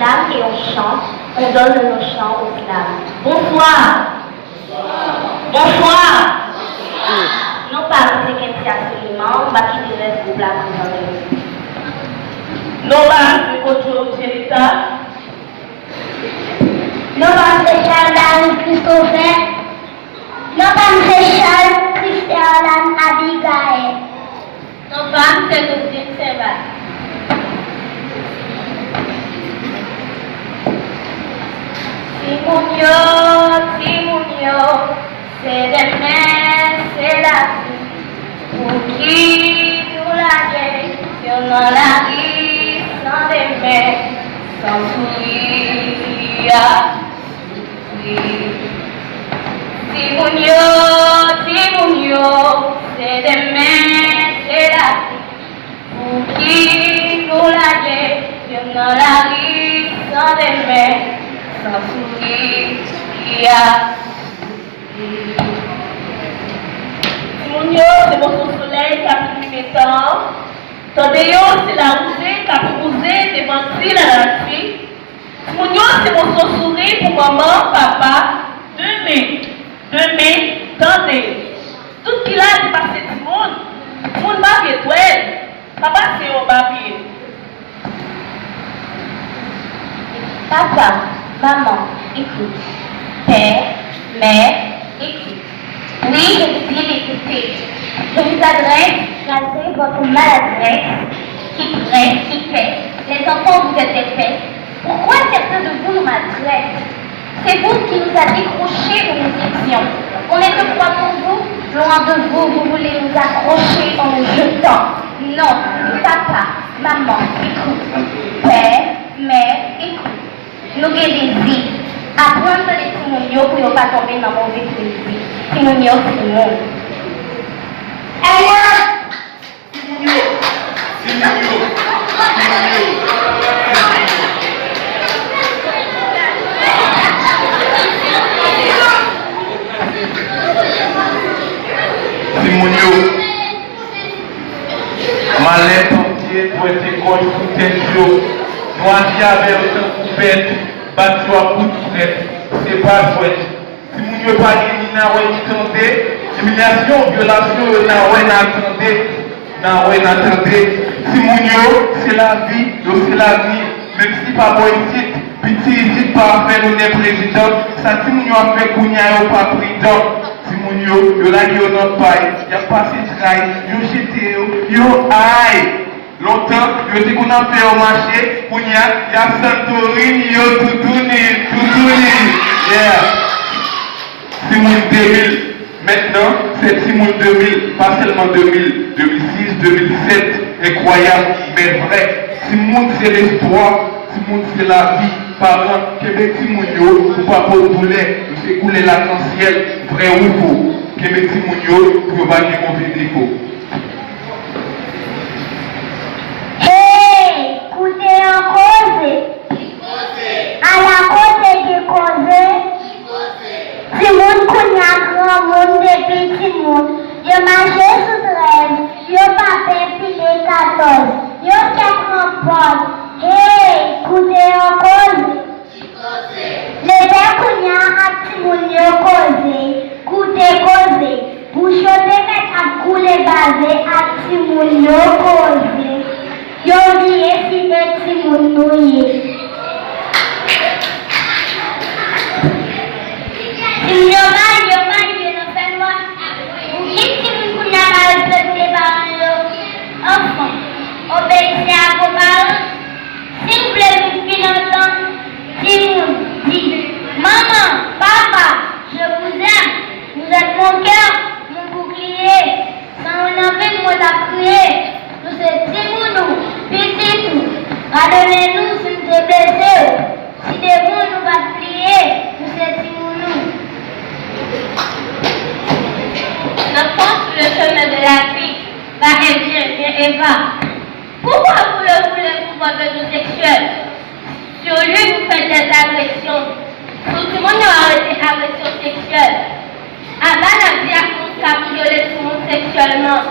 Flamme et on chante, on donne nos chants aux flammes. Bonsoir. Bonsoir. Non pas c'est qu'un absolument, on va quitter le groupe là pour non pas c'est autre l'État. Non pas c'est Charles Christopher. Non pas c'est Charles Christian Abigail. Non pas c'est Lucien Servat. Simonio, c'est demain, c'est la vie. Pour qui nous la gagne, si on en arrive sans demain, sans sourire. Simonio, c'est demain, c'est la vie. Pour qui nous la gagne, si on en arrive sans demain. Sans sourire, Simonio, c'est mon soleil qui a pris mes temps. Tandeo, c'est la rosée qui a posé devant l'île à la fille. Simonio, c'est mon sourire pour maman, papa. Demain, tendez. Tout ce qu'il a dépassé du monde m'a fait étoile. Papa, c'est au papier. Papa, maman, écoute. Père, mère, écoute. Oui, je dis d'écouter. Je vous adresse, rasez votre maladresse, qui presse, qui pèse. Les enfants, vous êtes épais. Pourquoi certains de vous nous maltraitent? C'est vous qui nous a décrochés où nous étions. On est de quoi pour vous? Loin de vous, vous voulez nous accrocher en nous jetant. Non, papa, maman, écoute. Père, mère, écoute. Nous guérissons. Apprendre les Simonio pour ne pas tomber dans mon véhicule. Simonio, c'est le monde. Simonio, ma lettre entière doit être colle sous tes yeux. Nous avec un coupette, battu à bout de fenêtre. C'est pas chouette. Simonio pas gagné, n'a pas entendé. Humiliation, violation, n'a pas entendé. Simonio, c'est la vie, c'est l'avenir. Même si pas bon ici, petit ici, pas faire le président, ça Simonio a fait Kounia au pas président. Simonio, yo la yo non paille, y a passé trail, yo jeté yo aïe. Longtemps, yo dit qu'on a fait au marché, Kounia, y a Santorini, yo toutouni. Yeah. Simon 2000. Maintenant, c'est Simon 2000, pas seulement 2000, 2006, 2007. Incroyable, mais vrai. Simon, c'est l'espoir. Simon, c'est la vie. Parents, Québec, Simon, pour pas pour boulet, nous fait couler l'arc-en-ciel, vrai ou faux. Québec, Simon, pour pas qu'il y ait mauvais défaut. Hey, écoutez en cause. À la côté de cause. Simon Kounia, grand monde des petits mondes. Yo marché sous 13, yo papé pilé 14, yo 4 en pause. Hey, écoutez en cause. Le père Kounia a Simon yo causé, écoutez causé. Bouchon de mettre à couler basé à Simon yo causé. Yo lié si de Simon nouye. Obéissez à vos parents. S'il vous plaît, vous finissez d'entendre. Simon dit, maman, papa, je vous aime. Vous êtes mon cœur, mon bouclier. Quand on a fait moi la prier, nous sommes Simon, petit tout. Pardonnez-nous si nous sommes blessés. Si des mots nous va plier, nous sommes Simon. L'enfant sur le chemin de la vie va induire bien et va. revenu sexuel. Sur lui, vous faites des agressions. Tout le monde a arrêté agression sexuelle. Avant, la vie a violé tout le monde sexuellement.